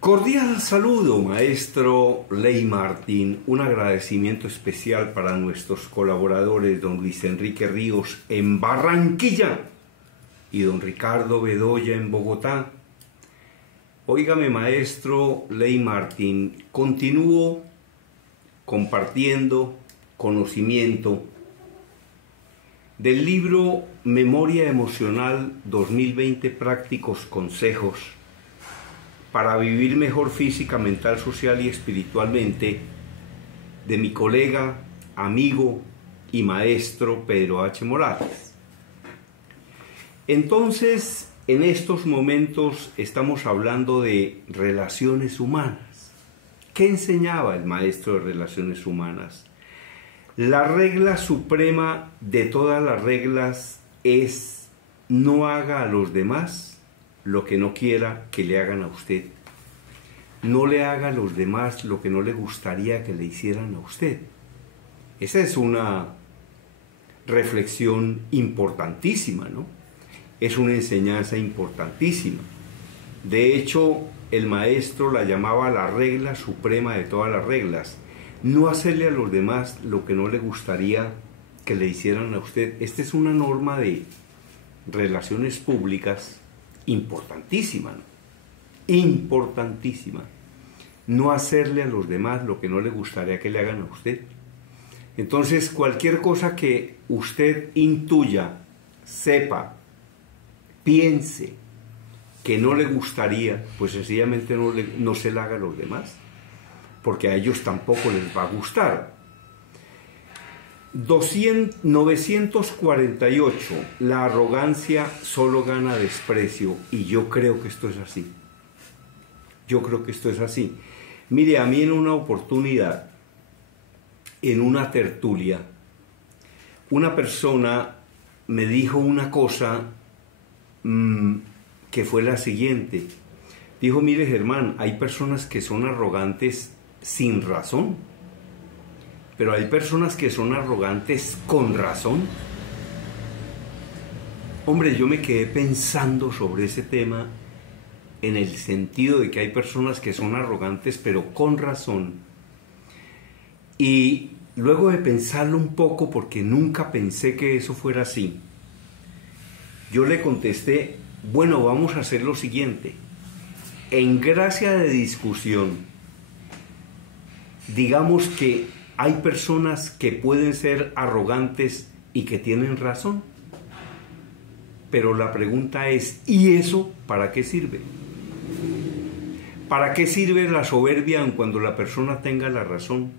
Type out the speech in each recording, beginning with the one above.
Cordial saludo, maestro Ley Martín. Un agradecimiento especial para nuestros colaboradores, don Luis Enrique Ríos en Barranquilla y don Ricardo Bedoya en Bogotá. Óigame, maestro Ley Martín, continúo compartiendo conocimiento del libro Memoria Emocional 2020, Prácticos Consejos para vivir mejor física, mental, social y espiritualmente, de mi colega, amigo y maestro Pedro H. Morales. Entonces, en estos momentos estamos hablando de relaciones humanas. ¿Qué enseñaba el maestro de relaciones humanas? La regla suprema de todas las reglas es: no haga a los demás lo que no quiera que le hagan a usted. No le haga a los demás lo que no le gustaría que le hicieran a usted. Esa es una reflexión importantísima, ¿no? Es una enseñanza importantísima. De hecho, el maestro la llamaba la regla suprema de todas las reglas. No hacerle a los demás lo que no le gustaría que le hicieran a usted. Esta es una norma de relaciones públicas importantísima, ¿no? Importantísima. No hacerle a los demás lo que no le gustaría que le hagan a usted. Entonces, cualquier cosa que usted intuya, sepa, piense que no le gustaría, pues sencillamente no se la haga a los demás, porque a ellos tampoco les va a gustar. 948. La arrogancia solo gana desprecio. Y yo creo que esto es así. Yo creo que esto es así. Mire, a mí en una oportunidad, en una tertulia, una persona me dijo una cosa que fue la siguiente. Dijo: mire, Germán, hay personas que son arrogantes sin razón, pero hay personas que son arrogantes con razón. Hombre, yo me quedé pensando sobre ese tema, en el sentido de que hay personas que son arrogantes pero con razón. Y luego de pensarlo un poco, porque nunca pensé que eso fuera así, yo le contesté: bueno, vamos a hacer lo siguiente. En gracia de discusión, digamos que hay personas que pueden ser arrogantes y que tienen razón. Pero la pregunta es: ¿y eso para qué sirve? ¿Para qué sirve la soberbia aun cuando la persona tenga la razón?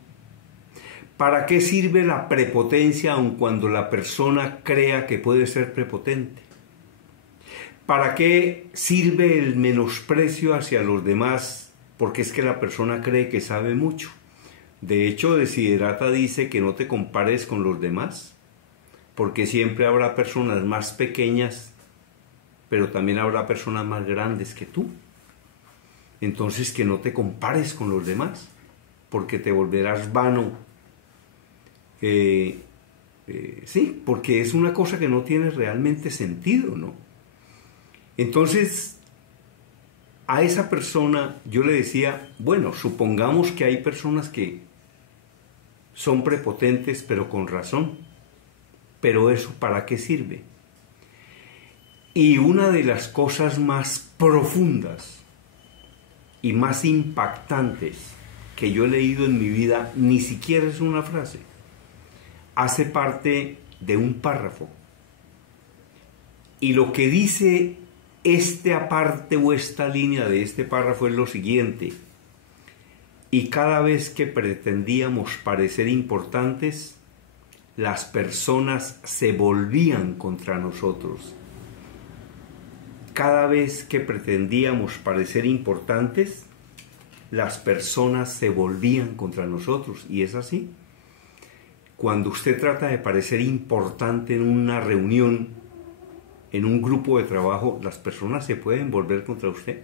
¿Para qué sirve la prepotencia aun cuando la persona crea que puede ser prepotente? ¿Para qué sirve el menosprecio hacia los demás porque es que la persona cree que sabe mucho? De hecho, Desiderata dice que no te compares con los demás, porque siempre habrá personas más pequeñas, pero también habrá personas más grandes que tú. Entonces, que no te compares con los demás, porque te volverás vano. Sí, porque es una cosa que no tiene realmente sentido, ¿no? Entonces, a esa persona yo le decía: bueno, supongamos que hay personas que son prepotentes pero con razón, pero ¿eso para qué sirve? Y una de las cosas más profundas y más impactantes que yo he leído en mi vida, ni siquiera es una frase, hace parte de un párrafo. Y lo que dice esta parte o esta línea de este párrafo es lo siguiente: y cada vez que pretendíamos parecer importantes, las personas se volvían contra nosotros. Cada vez que pretendíamos parecer importantes, las personas se volvían contra nosotros. Y es así. Cuando usted trata de parecer importante en una reunión, en un grupo de trabajo, las personas se pueden volver contra usted.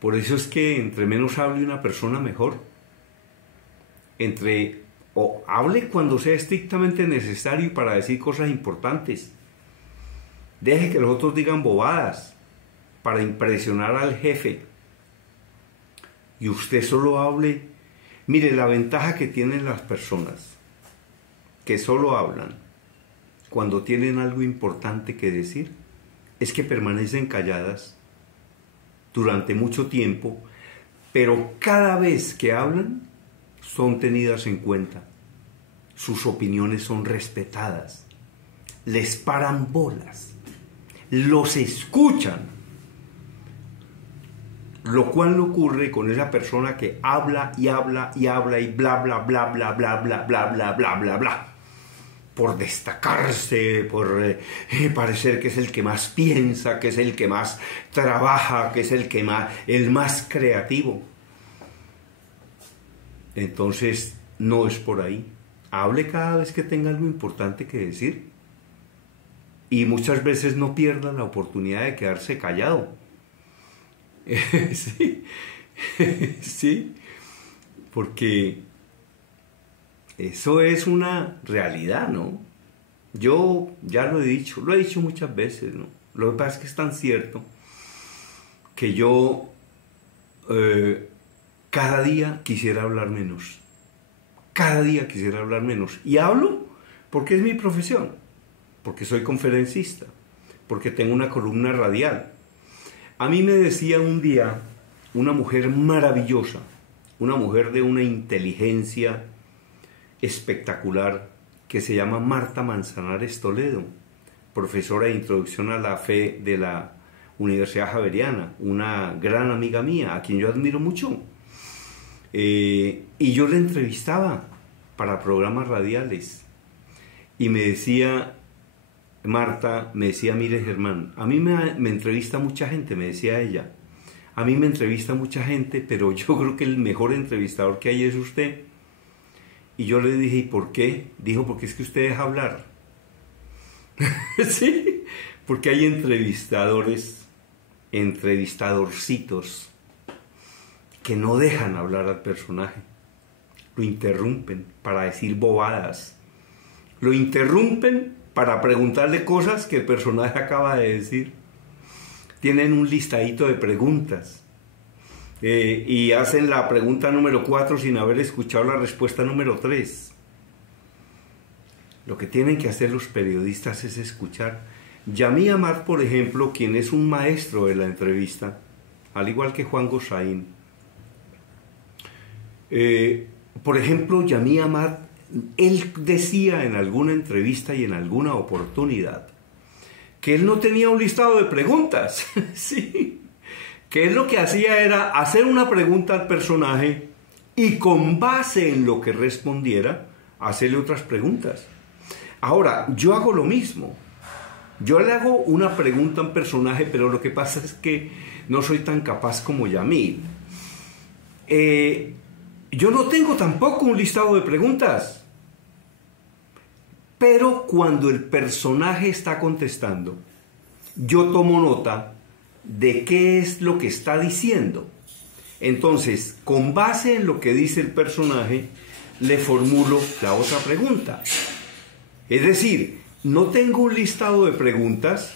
Por eso es que entre menos hable una persona, mejor. O hable cuando sea estrictamente necesario para decir cosas importantes. Deje que los otros digan bobadas para impresionar al jefe. y usted solo hable. Mire, la ventaja que tienen las personas que solo hablan cuando tienen algo importante que decir es que permanecen calladas durante mucho tiempo, pero cada vez que hablan son tenidas en cuenta, sus opiniones son respetadas, les paran bolas, los escuchan, lo cual no ocurre con esa persona que habla y habla y habla y bla bla bla bla bla bla bla bla bla bla bla, por destacarse, por parecer que es el que más piensa, que es el que más trabaja, que es el más creativo. Entonces, no es por ahí. Hable cada vez que tenga algo importante que decir. Y muchas veces no pierda la oportunidad de quedarse callado. Sí, sí, porque eso es una realidad, ¿no? Yo ya lo he dicho muchas veces, ¿no? Lo que pasa es que es tan cierto que yo cada día quisiera hablar menos. Cada día quisiera hablar menos. Y hablo porque es mi profesión, porque soy conferencista, porque tengo una columna radial. A mí me decía un día una mujer maravillosa, una mujer de una inteligencia espectacular, que se llama Marta Manzanares Toledo, profesora de Introducción a la Fe de la Universidad Javeriana, una gran amiga mía, a quien yo admiro mucho. Y yo la entrevistaba para programas radiales. Y me decía, Marta, me decía, mire Germán, a mí me entrevista mucha gente, me decía ella. A mí me entrevista mucha gente, pero yo creo que el mejor entrevistador que hay es usted. Y yo le dije, ¿y por qué? Dijo, porque es que usted deja hablar. Sí, porque hay entrevistadorcitos, que no dejan hablar al personaje. Lo interrumpen para decir bobadas. Lo interrumpen para preguntarle cosas que el personaje acaba de decir. Tienen un listadito de preguntas. Y hacen la pregunta número 4 sin haber escuchado la respuesta número 3. Lo que tienen que hacer los periodistas es escuchar. Yamí Amad, por ejemplo, quien es un maestro de la entrevista, al igual que Juan Gosaín. Por ejemplo, Yamí Amad, él decía en alguna entrevista y en alguna oportunidad que él no tenía un listado de preguntas. Sí. Que él lo que hacía era hacer una pregunta al personaje y con base en lo que respondiera, hacerle otras preguntas. Ahora, yo hago lo mismo. Yo le hago una pregunta a un personaje, pero lo que pasa es que no soy tan capaz como Yamil. Yo no tengo tampoco un listado de preguntas. Pero cuando el personaje está contestando, yo tomo nota de qué es lo que está diciendo. Entonces, con base en lo que dice el personaje, le formulo la otra pregunta. Es decir, no tengo un listado de preguntas,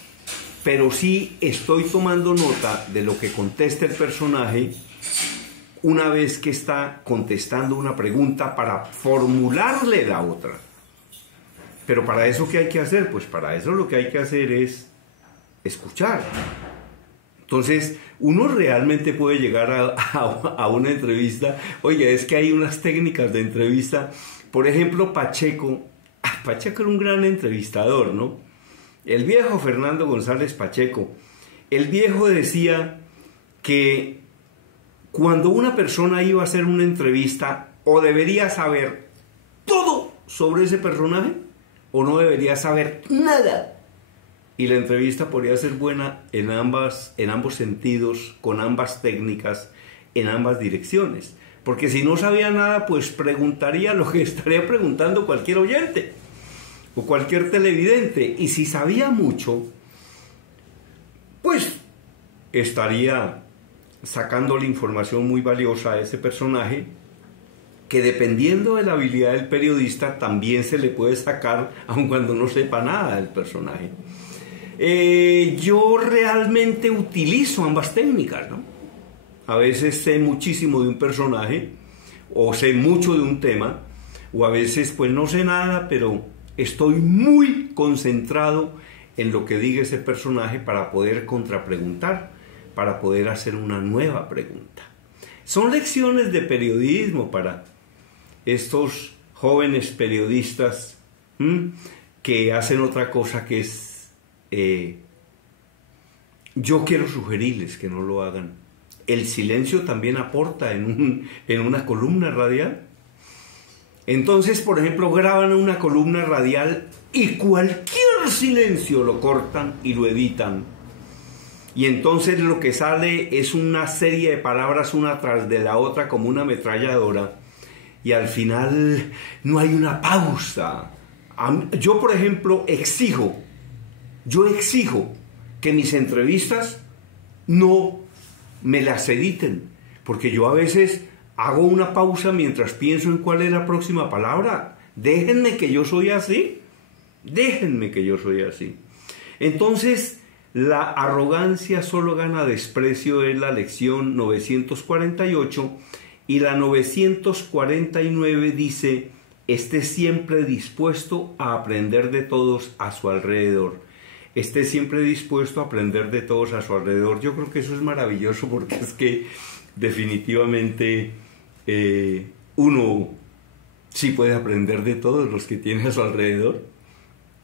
pero sí estoy tomando nota de lo que contesta el personaje una vez que está contestando una pregunta para formularle la otra. Pero para eso, ¿qué hay que hacer? Pues para eso lo que hay que hacer es escuchar. Entonces, uno realmente puede llegar a una entrevista. Oye, es que hay unas técnicas de entrevista. Por ejemplo, Pacheco era un gran entrevistador, ¿no? El viejo Fernando González Pacheco. El viejo decía que cuando una persona iba a hacer una entrevista, o debería saber todo sobre ese personaje, o no debería saber nada. Y la entrevista podría ser buena en ambos sentidos, con ambas técnicas, en ambas direcciones. Porque si no sabía nada, pues preguntaría lo que estaría preguntando cualquier oyente o cualquier televidente. Y si sabía mucho, pues estaría sacándole información muy valiosa a ese personaje, que dependiendo de la habilidad del periodista también se le puede sacar, aun cuando no sepa nada del personaje. Yo realmente utilizo ambas técnicas, ¿no? A veces sé muchísimo de un personaje o sé mucho de un tema, o a veces pues no sé nada, pero estoy muy concentrado en lo que diga ese personaje para poder contrapreguntar, para poder hacer una nueva pregunta. Son lecciones de periodismo para estos jóvenes periodistas que hacen otra cosa que es... yo quiero sugerirles que no lo hagan. El silencio también aporta en una columna radial. Entonces, por ejemplo, graban una columna radial y cualquier silencio lo cortan y lo editan. Y entonces lo que sale es una serie de palabras una tras de la otra como una ametralladora. Y al final no hay una pausa. Yo, por ejemplo, exijo que mis entrevistas no me las editen. Porque yo a veces hago una pausa mientras pienso en cuál es la próxima palabra. Déjenme que yo soy así. Déjenme que yo soy así. Entonces, la arrogancia solo gana desprecio es la lección 948 y la 949 dice: esté siempre dispuesto a aprender de todos a su alrededor. Esté siempre dispuesto a aprender de todos a su alrededor. Yo creo que eso es maravilloso porque es que definitivamente uno sí puede aprender de todos los que tiene a su alrededor.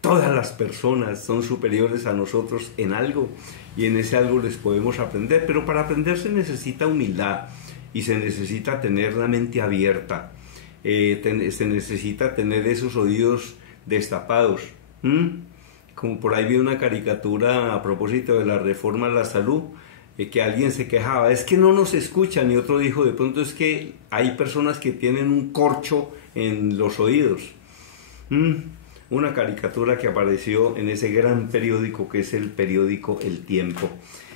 Todas las personas son superiores a nosotros en algo y en ese algo les podemos aprender, pero para aprender se necesita humildad y se necesita tener la mente abierta, se necesita tener esos oídos destapados. Como por ahí vi una caricatura a propósito de la reforma a la salud, que alguien se quejaba, es que no nos escuchan, y otro dijo, de pronto es que hay personas que tienen un corcho en los oídos. Una caricatura que apareció en ese gran periódico que es el periódico El Tiempo.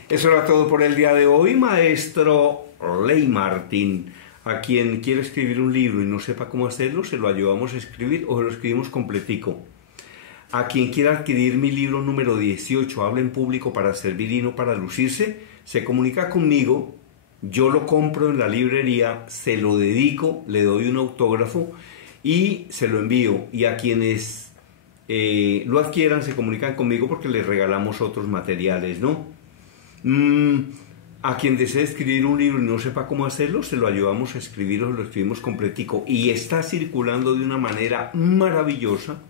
Eso era todo por el día de hoy, maestro Ley Martín. A quien quiera escribir un libro y no sepa cómo hacerlo, se lo ayudamos a escribir o lo escribimos completico. A quien quiera adquirir mi libro número 18, Habla en público para servir y no para lucirse, se comunica conmigo, yo lo compro en la librería, se lo dedico, le doy un autógrafo y se lo envío. Y a quienes lo adquieran se comunican conmigo porque les regalamos otros materiales, ¿no? A quien desee escribir un libro y no sepa cómo hacerlo, se lo ayudamos a escribir o lo escribimos completico. Y está circulando de una manera maravillosa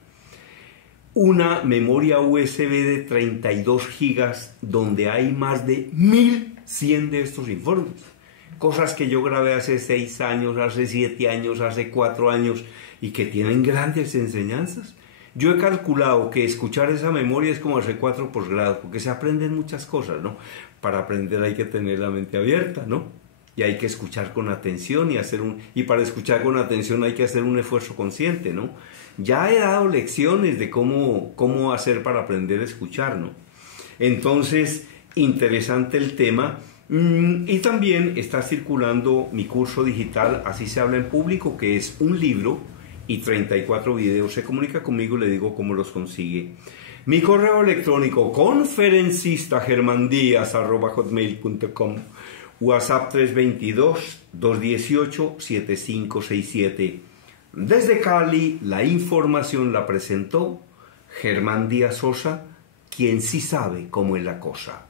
una memoria USB de 32 gigas donde hay más de 1100 de estos informes. Cosas que yo grabé hace 6 años, hace 7 años, hace 4 años y que tienen grandes enseñanzas. Yo he calculado que escuchar esa memoria es como hacer 4 posgrados, porque se aprenden muchas cosas, ¿no? Para aprender hay que tener la mente abierta, ¿no? Y hay que escuchar con atención y para escuchar con atención hay que hacer un esfuerzo consciente, ¿no? Ya he dado lecciones de cómo hacer para aprender a escuchar, ¿no? Entonces, interesante el tema. Y también está circulando mi curso digital, Así se habla en público, que es un libro y 34 videos. Se comunica conmigo y le digo cómo los consigue. Mi correo electrónico, conferencistagermandias@hotmail.com. WhatsApp 322-218-7567. Desde Cali, la información la presentó Germán Díaz Sosa, quien sí sabe cómo es la cosa.